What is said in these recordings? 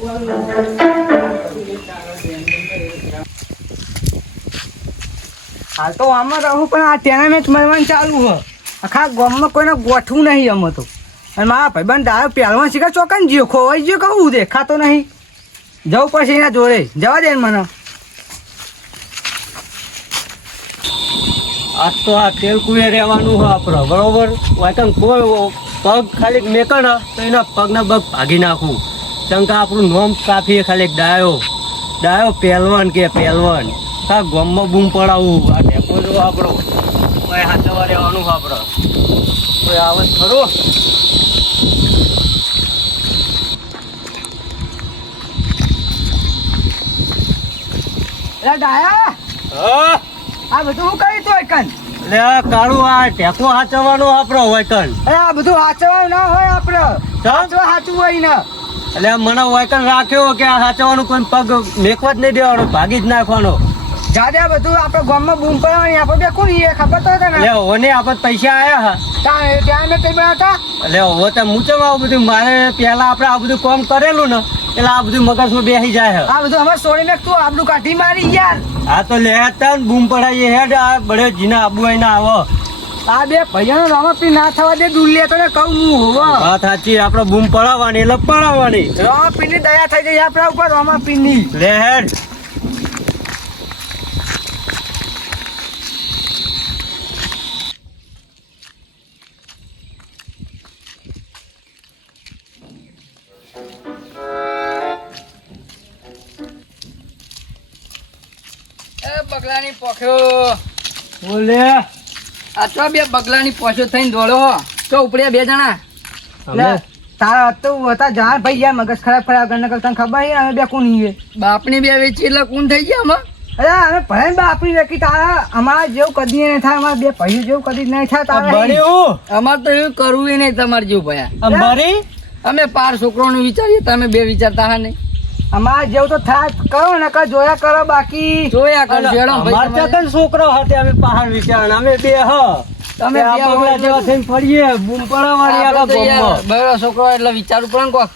હાલ તો આમાં રહું પણ આ ત્યાં મેચ મળવાનું ચાલુ હ આખા ગામમાં કોઈને ગોઠવું નહીં અમે તો અને મારા ભાઈબંધ ડાયો પહેલવાન શીખા ચોકન જ્યો ખોવાઈ ગયો કહું દેખાતો નહીં જવું પડશે એના જોડે જવા દે ને મને આજ તો આ તેલ કુએ રહેવાનું હોય આપણે બરોબર વાયકન કોઈ પગ ખાલી મેકણ તો એના પગના બગ ભાગી નાખું ચંકા આપણું નોમ કાફી ખાલી ડાયો પહેલવાન કે પહેલવાન હા ગોમમાં બૂમ પડાવું આ ટેકો જો આપણો કોઈ હાથવા રહેવાનું આપણે કોઈ આવે ખરો એટલે ડાયા હા આ બધું શું કર્યું તું એકન એટલે આ કાળું આ ટેકો હાચવાનો આપણો વાયકન અરે આ બધું હાચવાનું ના હોય આપણે સાચું હોય ને એટલે મને વાયકન રાખ્યો કે આ હાચવાનું કોઈ પગ મેકવા જ નહીં દેવાનો ભાગી જ નાખવાનો જાદે આ બધું આપણે ગામમાં બૂમ પડવાની આપણે બે કોણ એ ખબર તો હતા ને એટલે ઓને આપણે પૈસા આયા હા ત્યાં મેં કઈ બનાવતા એટલે હવે તો મૂચમ આવું બધું મારે પહેલા આપણે આ બધું કામ કરેલું ને એટલે આ બધું મગજમાં બેસી જાય આ બધું અમારે છોડીને તું આપણું કાઢી મારી યાર હા તો લે તા બૂમ પડાવીએ હેડ આ બડે જીના આબુ આઈને આવો આ બે ભાઈઓનો રમાપી ના થવા દે દૂર લે તો ને કહું હું હોવો વાત સાચી આપણે બૂમ પડાવવાની એટલે પડાવવાની રમાપીની દયા થઈ જાય આપણા ઉપર રમાપીની લે હેડ બગલાની પોખ્યો બોલે આ તો બે બગલાની પોખ્યો થઈને દોડો તો ઉપડ્યા બે જણા તારા તો હતા જાણ ભાઈ યાર મગજ ખરાબ કરીને તને ખબર છે અમે બે કોણ છીએ બાપની બે વેચી એટલે કોણ થઈ ગયા અમે અરે અમે ભલે બાપની વેચી તારા અમારા જેવું કદી નહીં થાય અમારા બે ભાઈઓ જેવું કદી નહીં થાય તારા અમારે તો એવું કરવું નહીં તમારે જેવું ભયા અમે પાર છોકરાનું વિચારીએ તમે બે વિચારતા હા નહીં અમારા જેવું તો થાય કરો ને જોયા કરો બાકી જોયા કરો છોકરો હતા અમે પહાડ વિચાર અમે બે હ તમે બગલા જેવા થઈને ફરીએ બૂમ પડાવવાની આગળ બોમ્બો બરો છોકરો એટલે વિચારવું પડે ને કોક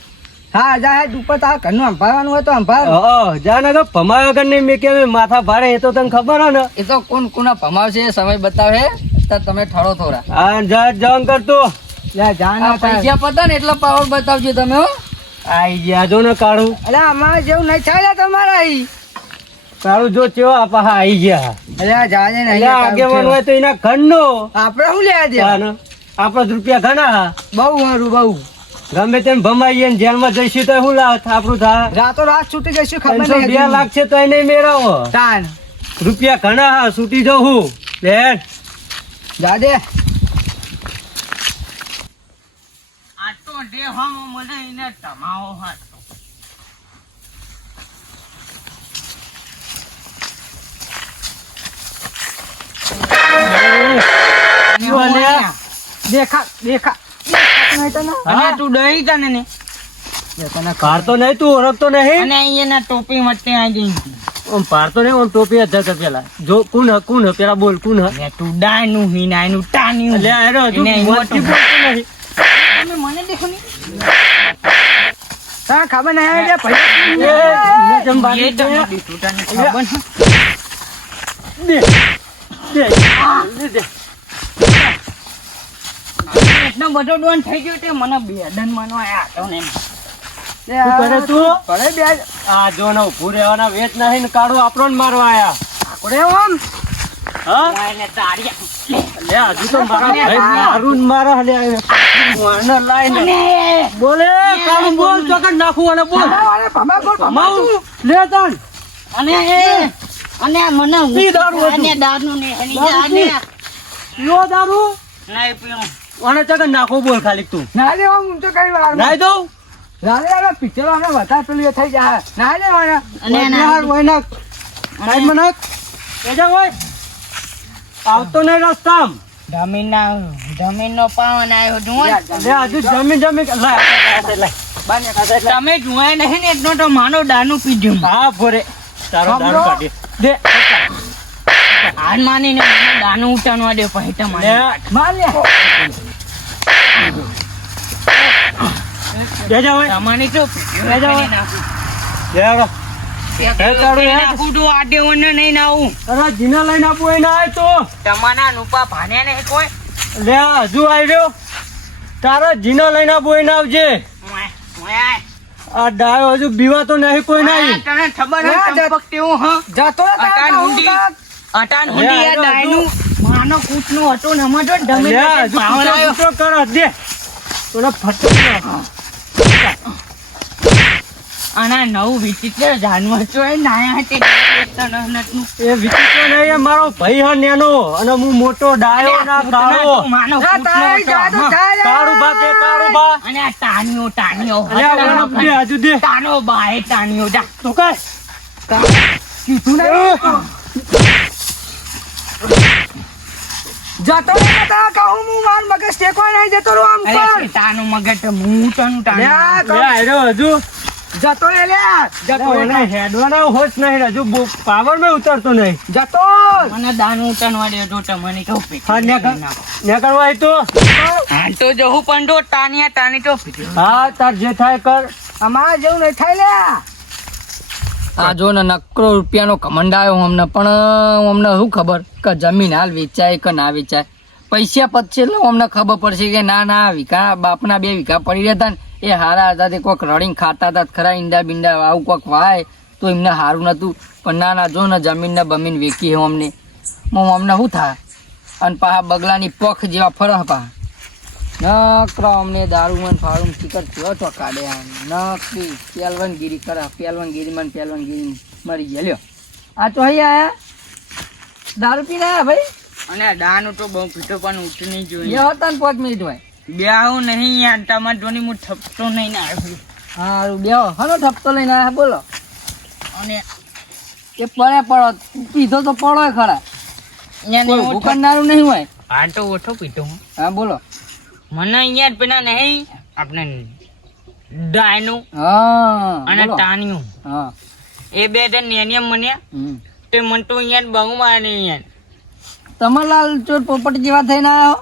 હા જા ઉપર તાર ઘરનું સંભાળવાનું હોય તો સંભાળ જા ને ભમાય વગર નહીં મેં કે માથા ભાડે એ તો તને ખબર હે ને એ તો કોણ કોના ભમાવશે સમય બતાવે તો તમે ઠરો થોડા હા જા જંગ કરતો પૈસા પતા ને એટલો પાવર બતાવજો તમે હો આઈ ગયા જો ને કાળું અરે અમારે જેવું નહીં થાય તમારા અહીં કાળું જો કેવા આપા હા આઈ ગયા અરે જાજે ને આગેવાન હોય તો એના ઘર નો આપડે શું લેવા દે આપડે રૂપિયા ઘણા બહુ સારું બહુ ગમે તેમ ભમાઈએ ને જેલમાં જઈશું તો શું લાવ આપણું થાય રાતો રાત છૂટી જઈશું ખબર નહીં 2 લાખ છે તો એને મેળવો તાન રૂપિયા ઘણા હા છૂટી જવું બેન જાજે મને એને તમાવો હતો દેખા દેખા તું ડરી તને ને તને કાઢતો નહીં તું ઓળખતો નહીં અને અહીંયા ટોપી મટે આવી ઓમ પાડતો નહીં ઓમ ટોપી હતા પેલા જો કોણ પેલા બોલ કોણ તું ડાયનું હિનાયનું ટાન્યું લે આરો તું મોટી બોલતો નહીં મને દેખો ને તા ખબર નહીં જે પૈસા એટલો બધો ડોન થઈ ગયો તે મને બેડન મનો આતો ને કરે તું ભલે બે આ જો ને ઉભું રહેવાના વેચ નહીં ને કાઢો આપણો ને મારવા આયા આપણે ઓમ હા એને તાળિયા લે હજુ તો મારા ભાઈ મારું ને મારા લે મને લાઈને બોલે કામ બોલ ચોકડ નાખું અને બોલ ભમાવ લે તન અને મને પી દારૂ અને દારૂ ને અને પીવો દારૂ નહીં પીવું અને ચોકડ નાખો બોલ ખાલી તું ના લે હું તો કઈ વાર નાઈ દઉં રાલે પિક્ચર અમે વધારે પેલું થઈ જાય ના લે વાના અને વૈના સાઈડ માં નાખ એજા હોય આવતો નહીં રસ્તામ જમીન નો પાવન આવ્યો જુઓ લે હજુ જમીન લાય તમે જોયા નહીં ને એટલો તો માનો દાનું પીધું હા ભોરે તારો દારૂ કાઢી દે હાર માનીને મને દાનું ઉઠાણવા દે પછી તમારે માર લે દેજા હોય તમારી તો દેજા હોય લે હાલો. નાખું તું આડેવને નહીં નાવું અરે જીના લઈને આપું એ ના આય તો તમારા નુપા ભાને નહીં કોઈ લે હજુ આવી રહ્યો તારા જીના લઈને આપું એ ના આવજે આ ડાયો હજુ બીવા તો નહીં કોઈ નહીં તને ખબર ના, હે ચંપક તેવું હ જતો રે તારા અટાણ કહું ઊંડી. કાક. અટાણ હુંડી યાર ડાયનું માનો કૂટનું હતું ને અમાર જો ડમે લે હજુ પાવલાયો કૂતરો કૂતરો કર દે તોને ફટકો નાખ. આના નવું વિચિત્ર જાનવર છો એ નાયા હતે તનનટનું એ વિચિત્ર નહીં એ મારો ભાઈ હા નેનો અને હું મોટો ડાયો ના કાળો માનો ના, તારી જાદુ થાય રે. કાળું બા કે કાળું બા અને આ ટાણીઓ અલ્યા ઓલા દે હજુ દે તાનો બાય ટાણીઓ જા તો કાય કીધું નહીં. જતો રે ને તારા કહું હું માર મગજ ટેકો નહીં જતો રહું આમ અરે કર. તાનું મગજ તો મૂટનું લે ટાણું આ લે કહું. આયરો હજુ જતો રે લે જતો રે ઓને હેડવાનો હોશ નહીં હજુ પાવર માં ઉતરતો નહીં જતો મને દાનું ઉતન વાળે જો તમને કહું હા નેકળવા આય તો હા તો જહું પણ તો ટાણી તો હા તાર જે થાય કર અમાર જેવું નહીં થાય લે. આ જો ને નકરો રૂપિયાનો કમંડ આવ્યો અમને પણ અમને શું ખબર કે જમીન હાલ વેચાય કે ના વેચાય પૈસા પતશે એટલે અમને ખબર પડશે કે ના વીઘા બાપના 2 વીઘા પડી રહ્યા હતા ને એ હારા હતા તે કોઈક રડીને ખાતા હતા ખરા ઈંડા બિંડા આવું કોઈક વાય તો એમને સારું નતું પણ ના જો ને જમીનને બમીન વેચી હે અમને અમને શું થાય અને પાછા બગલાની પખ જેવા ફરહ પા નકરો અમને દારૂ મન ફાળું શિકર થયો તો કાઢે નકરી પહેલવાનગીરી કરે પહેલવાનગીરી મરી ગયા લ્યો આ તો અહીં આયા દારૂ પીને આયા ભાઈ અને દાનું તો બહુ પીતો પણ ઉઠી નહીં એ જોઈએ હતા ને 5 મિનિટ હોય બ્યાહું નહીં યાર તમાર જોની હું થપતો નહીં ને આવ્યો હારું બેહો હનો ઠપતો લઈને આયા બોલો અને એ પડો પીધો તો પડો ખરા કોઈ ઊભું કરનારું નહીં હોય આ તો ઓછો પીતો હું હા બોલો મને અહીંયા પેલા નહીં આપણે ડાયનું હા અને બોલો. ટાણિયું હા એ બે જણ નેનિયમ મને હમ. તે મન તો અહીંયા બહુ મારે અહીંયા તમારલાલ ચોર પોપટ જેવા થઈને આવ્યો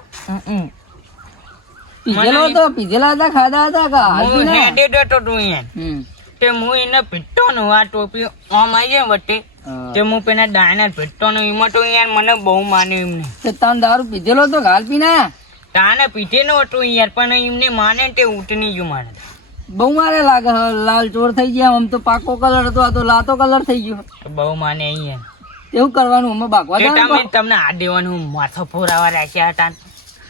પીધેલા હતા ખાધા હતા કા હાલતી હું ના? હેડે જતો તો અહીંયા હમ. તે હું એને પીટતો નો આ ટોપી આમ આવી જાય વચ્ચે હા. તે હું પેલા ડાયના પીટતો નો એમાં તો યાર મને બહુ માન્યું એમને તે તાન દારૂ પીધેલો તો હાલ પીને આયા? તાને પીધે નો હતું યાર પણ એમને માને ને તે ઉઠની ગયું મારે બહુ મારે લાગે હ, લાલ ચોર થઈ ગયા આમ તો પાકો કલર હતો આ તો લાતો કલર થઈ ગયો બહુ માને અહીંયા એવું કરવાનું અમે ભાગવા તે જવાનું તમે તમને આ દેવાનું માથો ફોરાવા રાખ્યા હતા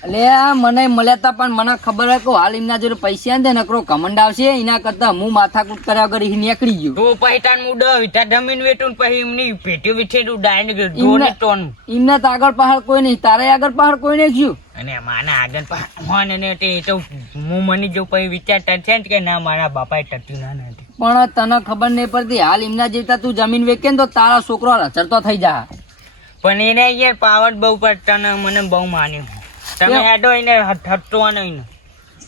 એટલે આ મને મળ્યા તા પણ મને ખબર હોય કે હાલ એમના જોડે પૈસા ને નકરો કમંડ આવશે એના કરતા હું માથાકૂટ કર્યા વગર અહીં નીકળી ગયો તો પછી તાન મુડ વિટા જમીન વેટું પછી એમની પેટી વિઠે તું ડાયન ધોની ટોન એમને તો આગળ પહાડ કોઈ નહીં તારે આગળ પહાડ કોઈ નહીં થયું અને માના આગળ પણ ને તે તો હું મની જો પછી વિચારતા છે ને કે ના મારા બાપાએ ટટ્યું ના નથી પણ તને ખબર નહીં પડતી હાલ એમના જેતા તું જમીન વેચે ને તો તારા છોકરો રચડતો થઈ જા પણ એને યાર પાવર બહુ પડતા ને મને બહુ માન્યું તમે હેડો એને હટતો નહીં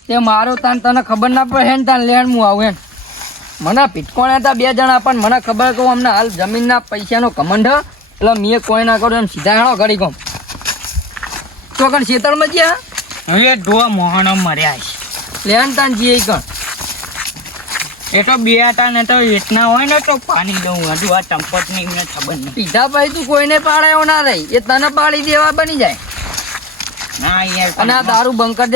તે મારો તાન તને ખબર ના પડે હે ને તાન લેણ હું આવું એમ મને પીટકોણા હતા 2 જણા પણ મને ખબર કહું અમને હાલ જમીનના પૈસાનો કમંડ હ. એટલે મેં કોઈ ના કર્યું એમ સીધા હેણો ઘડી ગમ તો કણ શેતળમાં ગયા હવે ધો મોહનો મર્યા છે લેણ તાન જીએ કણ એ તો બે હતા ને તો એટલા હોય ને તો પાણી દઉં હજુ આ ચંપટ ની મને ખબર નહીં પીધા પછી તું કોઈને પાડાયો ના રહી એ તને પાડી દેવા બની જાય ના યાર અને આ દારૂ બંકર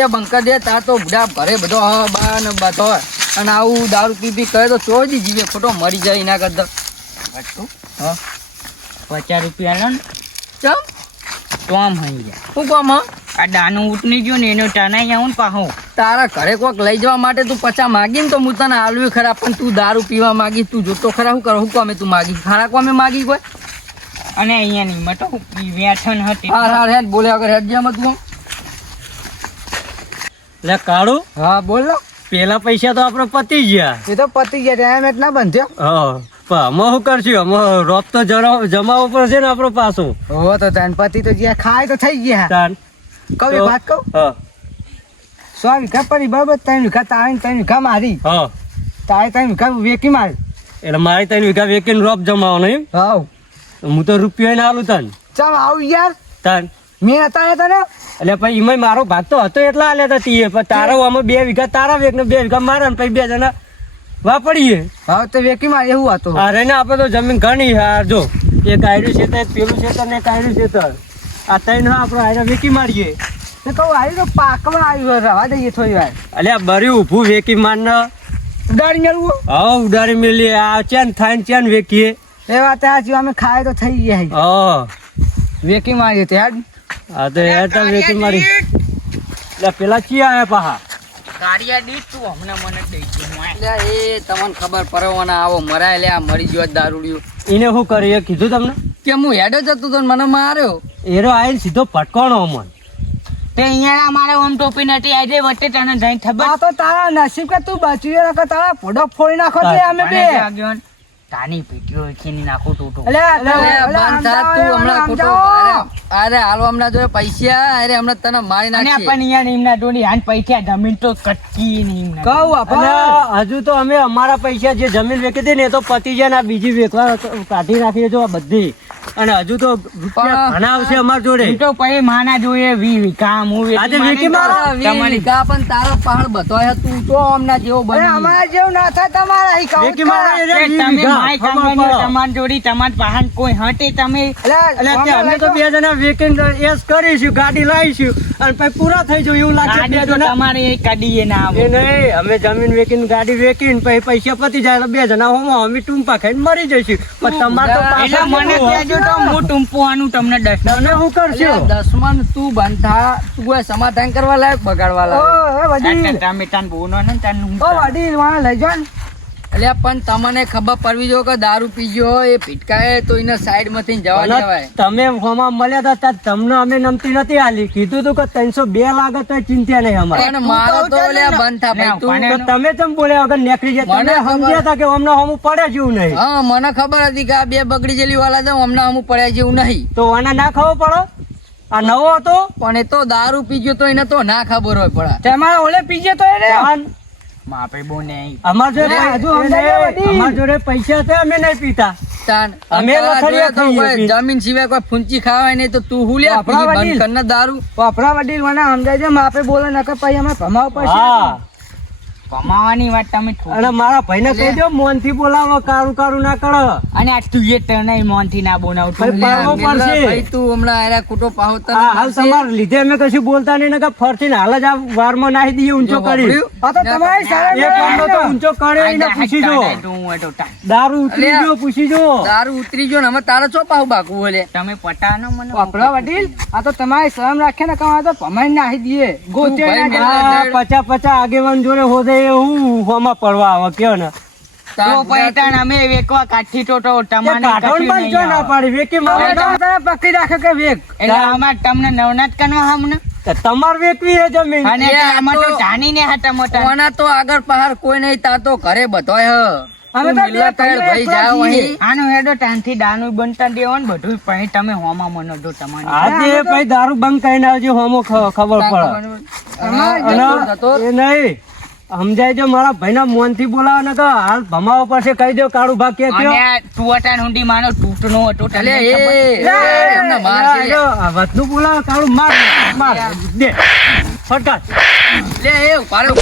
દે તા તો બુઢા ઘરે બધો હ બા ને બધો અને આવું દારૂ પી કરે તો ચોજી જીવે ખોટો મરી જાય એના કરતા હા 50 રૂપિયા લો ને ચમ તો આમ થઈ ગયા શું કામ હ આ દાનું ઉઠની ગયું ને એનો ટનાઈ આવું ને પાહો તારા ઘરે કોઈક લઈ જવા માટે તું 50 માગી ને તો હું તને આલવી ખરા પણ તું દારૂ પીવા માગી તું જોતો ખરા શું કરો શું કામે તું માગી ખરા કામે માગી કોઈ અને અહીંયા ની મતો વ્યાઠન હતી હાર હેડ બોલ્યા વગર હેડ જેમ તું લે કાળું હા બોલ લો. પેલા પૈસા તો આપણે પતી ગયા એ તો પતી ગયા ટાઈમ એટલા બંધ્યો. હા પણ અમે શું કરશું અમે રોપ તો જમાવો પડશે ને આપણો પાછો હો તો તાન પતિ તો ગયા ખાય તો થઈ ગયા. તાન કહું એક વાત કહું હા 100 વીઘા પડી બરાબર 3 વીઘા તારી 3 વીઘા મારી હા તારે 3 વીઘા વેકી મારી. એટલે મારી 3 વીઘા વેકીને રોપ જમાવો નહીં હાવ હું તો રૂપિયો ના આલું તાન ચાલ આવું યાર તાન મેં હતા તને એટલે પછી એમાં મારો ભાગ તો હતો એટલા આલ્યા હતા તીએ પણ તારો આમાં 2 વીઘા તારા વેક ને 2 વીઘા મારા ને પછી 2 જણા વાપરીએ. ભાવ તો વેકી માં એવું હતું. અરે ને આપણે તો જમીન ઘણી હાર જો એક આયરું છે પેલું છે ને એક આયરું છે આ ત્રણ આપણે આયરા વેકી મારીએ. તો કહું આવ્યું તો પાકવા આવ્યું રવા દઈએ થોડી વાર. અલ્યા બર્યું ઊભું વેકી મારને ઉડાડી મેળવું હા ઉડાડી મેલી આ ચેન થાય ચેન વેકીએ. એ વાત સાચી અમે ખાય તો થઈ ગયા હા વેકી મારીએ ત્યાં હા તો યાર તો વેકી મારી. એટલે પેલા ચી આયા પાહા કાળિયા દીઠ તું હમણાં મને દઈ ગયો એટલે એ તમને ખબર પડવાના આવો મરાય લે આ મરી ગયો જ દારૂડિયો. એને શું કરી કીધું તમને કે હું હેડો જતો તો ને મને માર્યો. એરો આઈને સીધો પટકાણો અમન. તે અહીંયા મારે ઓમ ટોપી નથી આજે વચ્ચે તને જઈને ખબર આ તો તારા નસીબ કે તું બચી ગયો નકર તારા ફોટો ફોડી નાખો છે અમે બે. મને લાગ્યો ને તાની પીટીઓ ખીની નાખું ટૂટું. અલે અલે બંધ થા તું હમણાં ખોટો. અરે હાલો હમણાં જોડે પૈસા અરે હમણાં તને મારી અને નાખી. પણ અહીંયા એમના ડોડી હાન પૈસા જમીન તો કટકી નહીં એમના. કહું આપણે અને હજુ તો અમે અમારા પૈસા જે જમીન વેચી હતી ને એ તો પતી જાય ને આ બીજી વેચવા કાઢી નાખીએ જો આ બધી. અને હજુ તો રૂપિયા ઘણા આવશે અમારા જોડે. ઈ તો પછી માના જોઈએ વીઘા હું આજે વેચી મારો. તમારી કા પણ તારો પહાડ બતોય હતું તો હમણાં જેવો અરે બની. અમારા જેવું ના થાય તમારા અહીં કહું વેચી મારો એ તમે વીસ વીઘા. માય કાંગાની તમારી જોડી તમાર પાહન કોઈ હટે તમે એટલે કે અમે તો બે જણા વેકીને એસ કરીશું ગાડી લાવીશું અને પછી પૂરા થઈ જાય એવું લાગશે બે ગાડી તો જણા. તમારે એ કાઢીએ ના આવે. એ નહીં અમે જમીન વેચીને ગાડી વેચીને પછી પૈસા પતી જાય એટલે બે જણા હોમો અમે ટૂંપા ખાઈને મરી જઈશું. પણ તમારે તો એટલે પાછળ મને જવું. કહેજો તો હું ટૂંપવાનું તમને દસ તમે શું કરશો? દસમન તું બંધા તું કોઈ સમાધાન કરવા લાયક બગાડવા લાયક. વડીલ તમે તાન બોનો ને તાન હું ઓ વડીલ વાળા લઈ જાઓ ને. એટલે પણ તમને ખબર પડવી જો કે દારૂ પીજો એ પીટકાય તો એને સાઈડ માંથી જવા ભલે દેવાય. તમે હોમાં મળ્યા હતા ત્યારે તમને અમે નમતી નથી આલી કીધું તું કે 302 લાગે તો ચિંતા નહીં અમારે. પણ મારો તો ઓલ્યા બંધ થા ભાઈ તું. તો તમે કેમ બોલ્યા વગર નીકળી જાય? મને તમે સમજ્યા હતા કે અમને હમું પડે જેવું નહીં હા મને ખબર હતી કે આ બે બગડી જેલી વાળા છે હમણાં અમુક પડ્યા જેવું નહીં. તો આને ના ખાવો પડે? આ નવો હતો પણ એ તો દારૂ પીજો તો એને તો ના ખબર હોય પડે. તમારા ઓલે પીજે તો એને માપે બોને અમાર જોડે હજુ સમજાય વડીલ. અમાર જોડે પૈસા છે અમે નહીં પીતા. તાન અમે તારા લથડિયા જોડે તો ખાઈએ કોઈ છીએ. જમીન સિવાય કોઈ ફૂંચી ખાવાય નહીં તો તું હું લે વાપરા બંધ વડીલ. કર ને દારૂ. વાપરા વડીલ મને સમજાય છે માપે બોલે નકર પછી અમે ભમાવ પડશે. હા કમાવાની વાત તમે થોડી. અને મારા ભાઈને કહી દો મોન થી બોલાવો કારું કારું ના કરો. અને આ તું એ તને મોનથી ના બોનાવતું. ભાઈ, પાડવો પડશે. ભાઈ તું હમણાં આયરા ખોટો પાહો તને આ હાલ પડશે. તમારે લીધે અમે કશું બોલતા નહીં ને કે ફરથી હાલ જ આ વારમાં નાખી દઈએ ઊંચો જો કરી. વાપર્યું? આ તો તમારી શરમ એક વારનો તો ઊંચો કરે એને આ પૂછી જો. ટાટા તું હોય તો ટા. દારૂ ઉતરી અલ્યા. જો પૂછી જો. દારૂ ઉતરી ગયો ને હવે તારે ચો પાહુ બાકવું બોલે. તમે પટાનો મને વાપરા વડીલ આ તો તમારી શરમ રાખે ને કમા તો ભમાઈ નાખી દઈએ ગોતે ભાઈ ના મને- જાય. આ 50 આગેવાન જોડે હોદે હું હોમાં પડવા આવે કયો ને તો પછી તાણ અમે વેકવા કાઠી ટોટો તમારે કાઢોન પણ જો ના પાડી વેકી હવે મારે તો તમે પકડી રાખો કે વેગ એટલે આમાં તમને નવનાથ કરવા હમને તમાર વેકવી હે જમીન. અને એ આ આમાં તો તો- જાણીને હાટા મોટા કોના તો આગળ પહાડ કોઈ નહીં તા તો ઘરે બધાય હ. અમે તું તો બે મિલત હેડ ભાઈઓ ભાઈ એકલા જાઓ છીએ. અહીં. આનો હેડો ટાંથી દાનું બનતા દેવો ને બધું પછી તમે હોમાં મનો દો તમારી આજે ભાઈ દારૂ બંધ કરીને આવજો હોમો ખબર પડે. અમારે અને જતો. એ નહીં સમજાય જો મારા ભાઈના મોનથી બોલાવો ને કે હાલ ભમાવો પડશે કહી દો કાળું ભાગ કે અને કયો. આ તુવટાન હુંડી માનો તૂટનો હતો એટલે તમને એ ખબર? એમને મારશે. આ વતનું બોલાવો કાળું માર દે ફટકાટ. લે એ ઉપાડો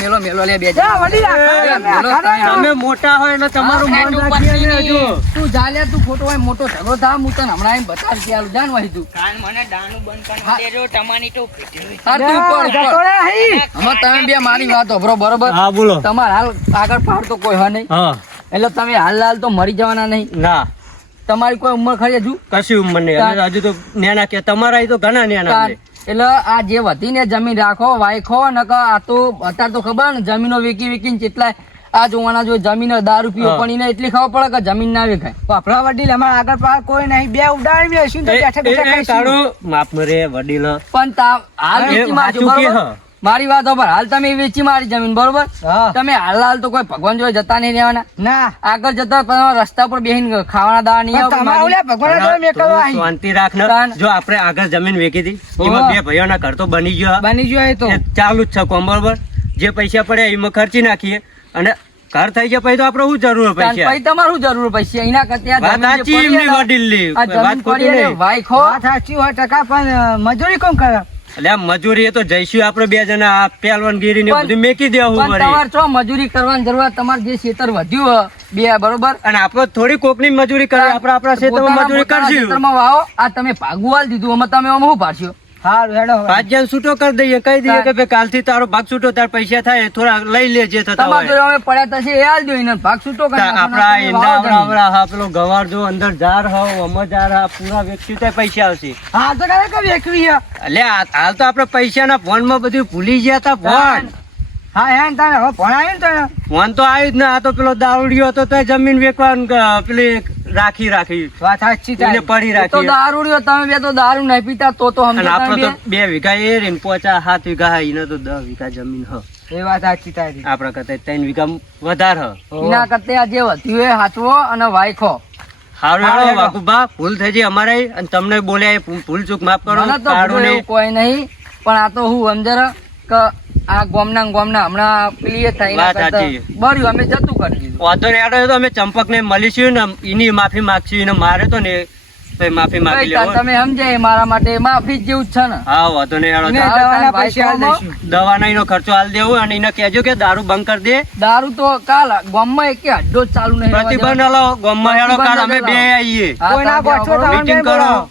મેલો મેલો લે બે જા, વડીલ આ લે, તમે મેલો ખાધો તાણ. તમે મોટા હોય એટલે તમારું હા, મન એનું રાખીએ ને પતિ જો. તું જા લે તું ખોટો હોય મોટો ઝઘડો થા હું તને હમણાં આવીને બતાવી કે આલું જાન વહી તું. કાન મને દાનું બંધ કરી દેજો તમારી તો પીટી હા તું ઉપર જતો ઉપર. રહે અહીં. હવે તમે બે મારી વાત હોભળો બરોબર. હા બોલો. તમારે હાલ આગળ પહાડ તો કોઈ હોય નહીં હા એટલે તમે હાલ તો મરી જવાના નહીં. ના તમારી કોઈ ઉંમર ખરી હજુ કશું ઉંમર નહીં અમે હજુ તો નેના કે તમારા અહીં તો ઘણા નેના છે. એટલે આ જે વધીને જમીન રાખો વાયખો નકર આ તો અત્યારે તો ખબર ને જમીનો વેકી વેકીને કેટલાય આ જોવાના જો જમીન દારૂ પીવો હા. પણ એને એટલી ખબર પડે કે જમીન ના વેખાય. વાપરા વડીલ અમારા આગળ પાછળ કોઈ નહીં બે ઉડાડી બેસીને તો બેઠા બેઠા ખાઈશું. કાળું માપ મરે વડીલ પણ હાલ એ વેચી મારજો વાંચું કે બરોબર? હા. મારી વાત ખબર હાલ તમે વેચી મારી જમીન બરોબર હા તમે હાલ તો કોઈ ભગવાન જોડે જતા નહીં રહેવાના. ના આગળ જતા પણ રસ્તા પર બેહીને ખાવાના દાવા નહીં આવે. તમારા ઓલા ભગવાન તો મેકલવા અહીં. શાંતિ રાખ ને. તાન. જો આપણે આગળ જમીન વેચી હતી ઓહો. એમાં બે ભાઈઓના ઘર તો બની ગયો બની ગયો એ તો એ ચાલુ જ છે કોમ બરોબર. જે પૈસા પડ્યા એમાં ખર્ચી નાખીએ અને ઘર થઈ જાય પછી તો આપણે શું જરૂર તાન પૈસા પછી તમારું જરૂર પૈસા એના કરતા આ વાત જમીન જે સાચી પડી એમની છે ને, વડીલની આ વાત જમીન ખોટી પડી છે ને, નહીં. વાયખો વાત સાચી હોય ટકા પણ મજૂરી કોમ કરે એટલે આ મજૂરી એ તો જઈશું આપણે બે જણા આ પહેલવાનગીરી ને પણ- બધું મેકી દેવું પણ પડે તમારે છો મજૂરી કરવાની જરૂર તમારે જે ખેતર વધ્યું હોય, બે બરોબર અને આપણે થોડી કોકની મજૂરી કરી આપણે આપણા ક્ષેત્રમાં પોતાના મજૂરી પોતાના કરશું ખેતરમાં વાવો. આ તમે ભાગવું આલ દીધું અમે તમે આમાં શું પાડશો? હારું હેડો હવે. પાંચ જણ છૂટો કરી દઈએ કહી દઈએ કે ભાઈ કાલથી તારો ભાગ છૂટો તાર પૈસા થાય થોડા લઈ લે જે થતા તમારે હોય જો અમે પડ્યા થશે એ આલ દો એને ભાગ છૂટો કરી નાખો. આપડા તમે ઈંડા વાવો જમીન. આવડા હા પેલો ગવાર જો અંદર જાર હો અમર જાર હા પૂરા વ્યક્તિ થાય પૈસા આવશે હા તો કરે કે વેકવી હે. એટલે હાલ તો આપણે પૈસાના ફોન માં બધું ભૂલી ગયા હતા ફોન હા હે તારે હવે ભણાયું ને તને. ફોન તો આવ્યું જ ને આ તો પેલો દારૂડિયો હતો તો જમીન વેચવાનું પેલી રાખી વાત સાચી એને તારી. પડી એ તો રાખી દારૂ રહ્યો તમે બે તો દારૂ નહીં પીતા તો અને સમજો આપડે તમે તો 2 વીઘા એ રીને 7 વીઘા હે, એને તો 10 વીઘા જમીન હ એ વાત સાચી તારી. આપડા કરતા 3 વીઘા વધારે હ બે. એના કરતા આ જે વધ્યું એ હાચવો અને વાયખો. હારું હારું હેડો હેડો. વાકુભા ભૂલ થઈ જઈ અમારે અને તમને બોલ્યા એ ભૂલ ચૂક માફ કરો મને તો કાળું એવું નહીં કોઈ નહીં પણ આ તો હું સમજર કે આ ગોમના ને ગોમના હમણાં પેલી એ થઈને વાત કરતા સાચી. બર્યું અમે જતું કરી દીધું. વાંધો નહીં હેડો, એ તો અમે ચંપક ને મળીશું ને એની માફી માગશું એને મારે તો ને ભાઈ માફી માગી ભાઈ, લેવો તમે સમજાય મારા માટે માફી જ જેવું જ છે ને. હા વાંધો નહીં હેડો ને ચાલો. દવાના ભાઈ પૈસા આલ કહો. દઈશું. દવાના એનો ખર્ચો હાલ દેવો અને એને કહેજો કે દારૂ બંધ કરી દે દારૂ તો કાલ ગામમાં એકે અડ્ડો જ ચાલુ નહીં રહેવા પ્રતિબંધ દેવાનો. હલાવો ગામમાં હેડો કાલ અમે બે પ્રતિબંધ આવીએ હા, કોઈના તમે ગોઠવો આવો. તમે મીટિંગ બે કરો બોલાવો.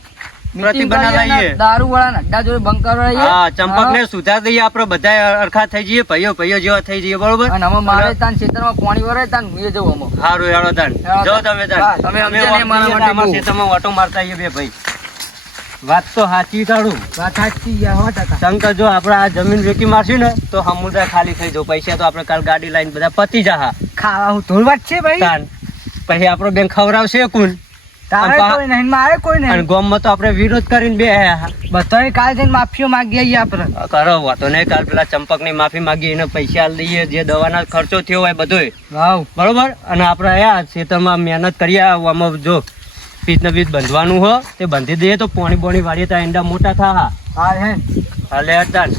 મીટિંગ પ્રતિબંધ કરીએ લાવીએ અને દારૂ વાળા અડ્ડા જોડે બંધ કરવા હા ચંપક ને સુધાર દઈએ આપણે બધા અરખા થઈ જઈએ ભાઈઓ જેવા થઈ જઈએ બરોબર અને અમે મારે તાન ખેતરમાં પાણી વરાય તાન હું એ જવું અમે. સારું હેડો તાન હેડો જો તાન. તમે તાન હા, તમે અમે સમજ્યા નહીં મારા માટે અમારા બહુ. ખેતરમાં ઓટો મારતા આવીએ બે ભાઈ વાત તો સાચી તારું વાત સાચી યાર 100%. શંકર જો આપણે આ જમીન વેચી મારશું ને તો સમુદાય ખાલી થઈ જાવ પૈસા તો આપણે કાલ ગાડી લાઈન બધા પતી જા ખાવા હું ધૂળ વાત છે ભાઈ. તાન પછી આપણો બેન ખવડાવશે કોણ તારે અને કોઈ નહીં મારે કોઈ અને નહીં. ગામમાં તો આપણે વિરોધ કરીને બે બધાને કાલ જઈને માફીઓ માંગી આવીએ આપણે. કરો વાતો નહીં કાલ પેલા ચંપક ની માફી માંગી એને પૈસા આલી દઈએ જે દવાના ખર્ચો થયો હોય બધોય વાવ. બરોબર અને આપણે આયા ખેતરમાં મહેનત કરીએ આમાં જો પીત ને પીત બંધવાનું હો તે બંધી દઈએ તો પોણી બોણી વાળીએ તો ઈંડા મોટા થા હા હે. હાલે અડતાન